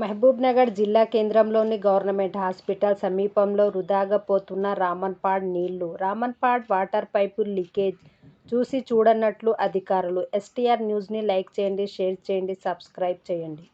మహబూబ్నగర్ జిల్లా కేంద్రంలోని government hospital సమీపంలో వృథాగా పోతున్న రామన్పాడ్ నీళ్ళు. రామన్పాడ్ వాటర్ పైపు లీకేజ్ చూసి చూడనట్లు అధికారులు. ఎస్టీఆర్ న్యూస్ని లైక్ చేయండి, షేర్ చేయండి, సబ్స్క్రైబ్ చేయండి.